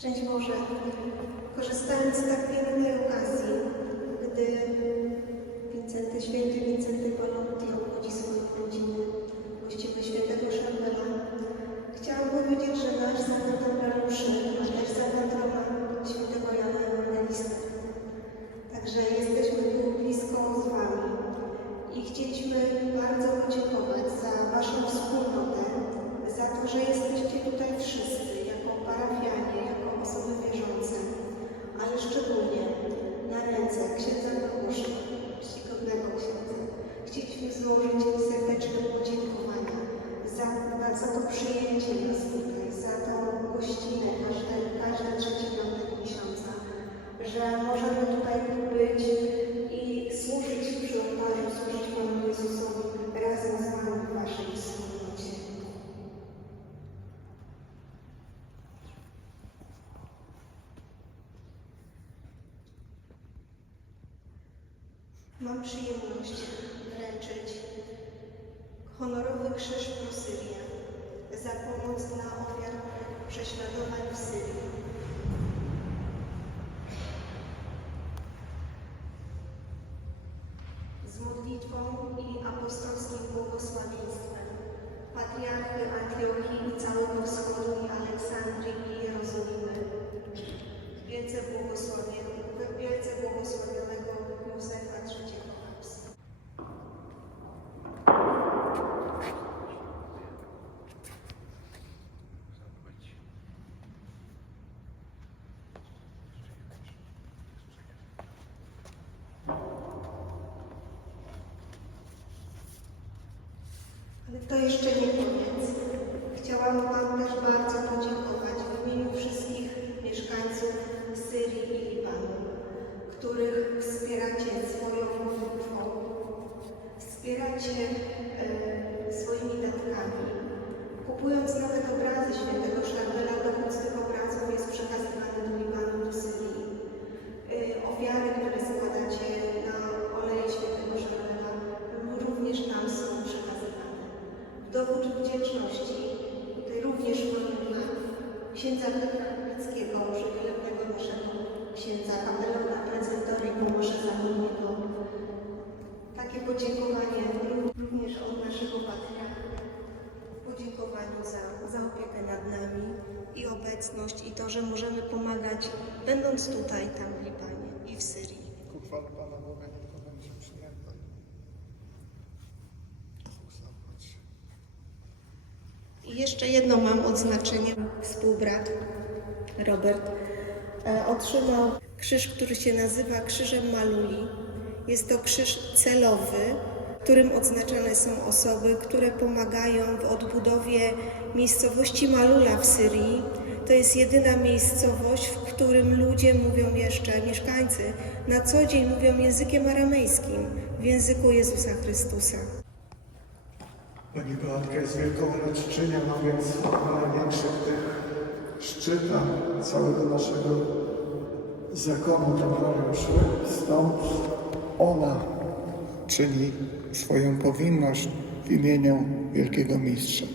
Szczęść Boże, korzystając z tak pięknej okazji, gdy Wincenty, święty Wincenty Palotti obchodzi swoje urodziny, gościmy świętego Szambela, chciałam powiedzieć, że nasz zakatedraliuszy, nasz też zakatedra świętego Jana Ewangelista. Także jesteśmy tu blisko z Wami i chcieliśmy bardzo podziękować za Waszą wspólnotę, że możemy tutaj być i służyć przy ołtarzu, służyć Panu Jezusowi razem z Wami w Waszej wspólnocie. Mam przyjemność wręczyć honorowy krzyż Prosylia za pomoc dla ofiar prześladowań w Syrii. z modlitwą i apostolskim błogosławieństwem patriarchy Antiochii i całego wschodu i Aleksandrii i Jerozolimy. Wielce błogosławionego Józefa to jeszcze nie koniec. Chciałam Wam też bardzo podziękować w imieniu wszystkich mieszkańców Dowód wdzięczności, tutaj również modlitwa księdza Piotra Kubickiego, przychylnego naszego księdza kapelana prezentorii Pomoże Zachodniego. Takie podziękowanie również od naszego patriarcha w podziękowaniu za, za opiekę nad nami i obecność i to, że możemy pomagać, będąc tutaj, tam w Libanie i w Syrii. Ku chwale Pana Boga jeszcze jedno mam odznaczenie. Współbrat Robert e, otrzymał krzyż, który się nazywa Krzyżem Maluli. Jest to krzyż celowy, którym odznaczane są osoby, które pomagają w odbudowie miejscowości Malula w Syrii. To jest jedyna miejscowość, w którym ludzie mówią jeszcze, mieszkańcy, na co dzień mówią językiem aramejskim, w języku Jezusa Chrystusa. Pani Beatka jest wielką naczczynią, a więc na największych tych szczytach całego naszego zakonu templariuszy. Stąd ona czyni swoją powinność w imieniu Wielkiego Mistrza.